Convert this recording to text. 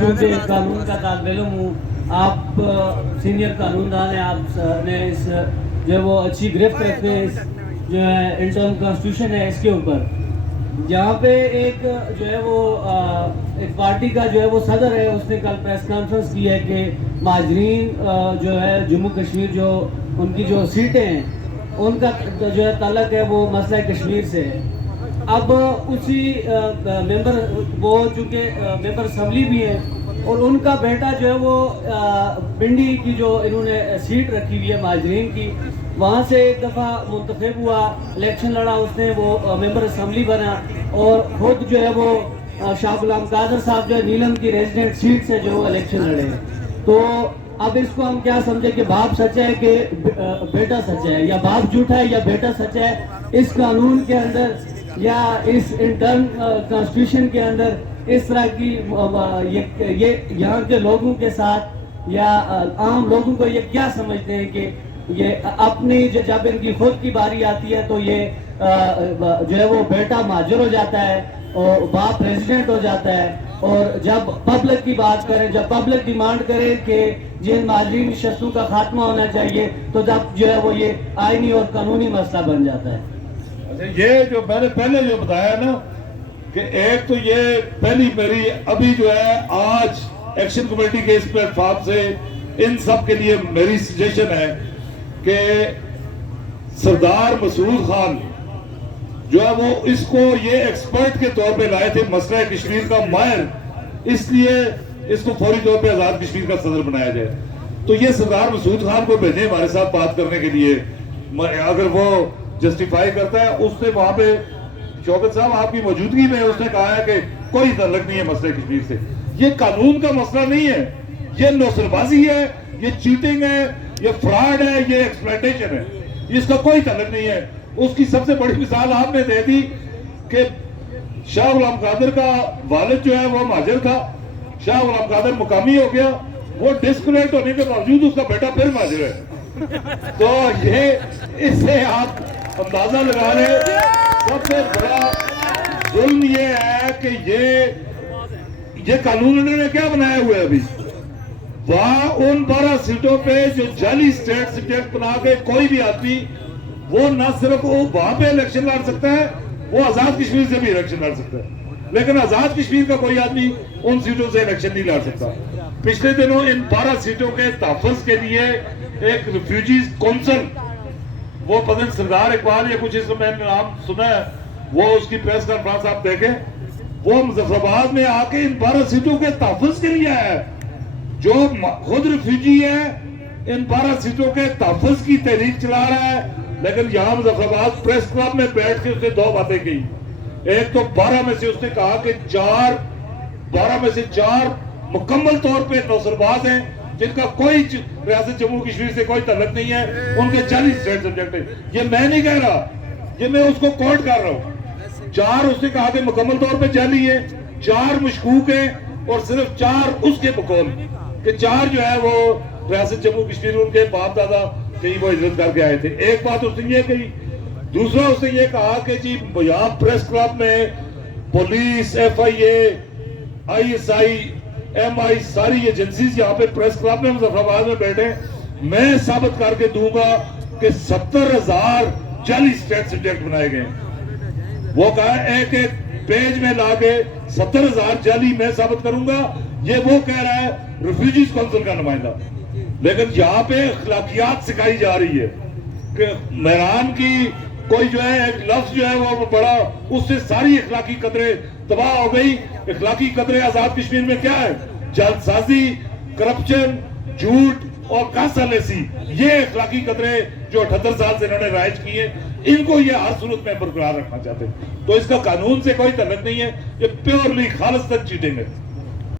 چونکہ قانون کا طالب علم ہوں، آپ سینئر قانون دان ہیں، آپ نے اس جو ہے وہ اچھی گرفت رکھتے ہیں اس جو ہے انٹرنل کانسٹیٹیوشن ہے اس کے اوپر، جہاں پہ ایک جو ہے وہ ایک پارٹی کا جو ہے وہ صدر ہے، اس نے کل پریس کانفرنس کی ہے کہ مہاجرین جو ہے جموں کشمیر جو ان کی جو سیٹیں ہیں ان کا جو ہے تعلق ہے وہ مسئلہ کشمیر سے ہے۔ اب اسی ممبر وہ چونکہ ممبر اسمبلی بھی ہیں اور ان کا بیٹا جو ہے وہ پنڈی کی جو انہوں نے سیٹ رکھی ہوئی ہے مہاجرین کی، وہاں سے ایک دفعہ منتخب ہوا، الیکشن لڑا اس نے، وہ ممبر اسمبلی بنا اور خود جو ہے وہ شاہ غلام قادر صاحب جو ہے نیلم کی ریزیڈنٹ سیٹ سے جو الیکشن لڑے ہیں۔ تو اب اس کو ہم کیا سمجھے کہ باپ سچا ہے کہ بیٹا سچا ہے، یا باپ جھوٹا ہے یا بیٹا سچا ہے؟ اس قانون کے اندر یا اس انٹرن کانسٹیٹیوشن کے اندر اس طرح کی یہ یہاں کے لوگوں کے ساتھ یا عام لوگوں کو یہ کیا سمجھتے ہیں کہ یہ اپنی جب ان کی خود کی باری آتی ہے تو یہ جو ہے وہ بیٹا مہاجر ہو جاتا ہے اور باپ پریزیڈنٹ ہو جاتا ہے، اور جب پبلک کی بات کریں، جب پبلک ڈیمانڈ کرے کہ جن مہاجرین شخصوں کا خاتمہ ہونا چاہیے تو جب جو ہے وہ یہ آئینی اور قانونی مسئلہ بن جاتا ہے۔ یہ جو میں نے پہلے جو بتایا نا کہ ایک تو یہ پہلی میری ابھی جو ہے آج ایکشن کمیٹی کے اس پلیٹ فارم سے ان سب کے لیے میری سجیشن ہے کہ سردار مسعود خان جو ہے وہ اس کو یہ ایکسپرٹ کے طور پہ لائے تھے مسئلہ کشمیر کا ماہر، اس لیے اس کو فوری طور پہ آزاد کشمیر کا صدر بنایا جائے۔ تو یہ سردار مسعود خان کو بھیجے ہمارے ساتھ بات کرنے کے لیے، اگر وہ جسٹیفائی کرتا ہے۔ اس نے وہاں پہ شوکت صاحب آپ کی موجودگی میں اس نے کہا ہے کہ کوئی تعلق نہیں ہے مسئلہ کشمیر سے، یہ قانون کا مسئلہ نہیں ہے، یہ نوسر بازی ہے، یہ چیٹنگ ہے، یہ فراڈ ہے، یہ ایکسپلائٹیشن ہے، اس کا کوئی تعلق نہیں ہے۔ اس کی سب سے بڑی مثال آپ نے دے دی کہ شاہ غلام قادر کا والد جو ہے وہ مہاجر تھا، شاہ غلام قادر مقامی ہو گیا، وہ ڈسکنیکٹ ہونے کے باوجود اس کا بیٹا پھر مہاجر ہے۔ تو یہ اس سے آپ اندازہ لگا رہے ہیں سب سے بڑا ظلم یہ ہے کہ یہ قانون انہوں نے کیا بنایا ہوا ہے ابھی، وہاں ان 12 سیٹوں پہ جو جعلی سٹیٹ سبجیکٹ بنا کے کوئی بھی آدمی وہ نہ صرف وہ وہاں پہ الیکشن لڑ سکتا ہے، وہ آزاد کشمیر سے بھی الیکشن لڑ سکتا ہے، لیکن آزاد کشمیر کا کوئی آدمی ان سیٹوں سے الیکشن نہیں لڑ سکتا۔ پچھلے دنوں ان 12 سیٹوں کے تحفظ کے لیے ایک ریفیوجیز کونسل، وہ پتہ سردار اقبال یا کچھ اس میں نے نام سنا ہے، وہ اس کی پریس کانفرنس آپ دیکھیں، وہ مظفر آباد میں آ کے ان 12 سیٹوں کے تحفظ کے لیے آیا ہے، جو خود ریفیوجی ہے، ان 12 سیٹوں کے تحفظ کی تحریک چلا رہا ہے، لیکن یہاں مظفر آباد پریس کلب میں بیٹھ کے اس نے 2 باتیں کی۔ ایک تو 12 میں سے اس نے کہا کہ 12 میں سے 4 مکمل طور پہ نوسرباز ہیں جن کا کوئی ریاست جموں کشمیر سے کوئی تعلق نہیں ہے، ان کے 40 اسٹیٹ سبجیکٹ ہیں۔ یہ میں نہیں کہہ رہا، یہ میں اس کو کوٹ کر رہا ہوں۔ 4 اس نے کہا کہ مکمل طور پہ جعلی ہیں، 4 مشکوک ہیں، اور صرف 4 اس کے بقول کہ 4 جو ہے وہ ریاست جموں کشمیر ان کے باپ دادا کہیں وہ ہجرت کر کے آئے تھے۔ ایک بات اس نے یہ کہی، دوسرا اس نے یہ کہا کہ جی یہاں پریس کلب میں پولیس، FIA، ISI، MI ساری ایجنسیز یہاں پہ پریس کلب میں مظفر آباد میں بیٹھے، میں ثابت کر کے دوں گا کہ 70,000 جعلی اسٹیٹ سبجیکٹ بنائے گئے ہیں۔ وہ کہا ایک پیج میں لا کے 70,000 جعلی میں ثابت کروں گا، یہ وہ کہہ رہا ہے ریفیوجیز کونسل کا نمائندہ۔ لیکن یہاں پہ اخلاقیات سکھائی جا رہی ہے کہ مہران کی کوئی جو ہے ایک لفظ جو ہے وہ بڑا، اس سے ساری اخلاقی قدریں تباہ ہو گئی۔ اخلاقی قدریں آزاد کشمیر میں کیا ہے؟ جعل سازی، کرپشن، جھوٹ اور کاسالیسی، یہ اخلاقی قدریں جو 78 سال سے انہوں نے رائج کی ہیں، ان کو یہ ہر صورت میں برقرار رکھنا چاہتے ہیں۔ تو اس کا قانون سے کوئی تعلق نہیں ہے، یہ پیورلی خالصتاً چیٹنگ ہے۔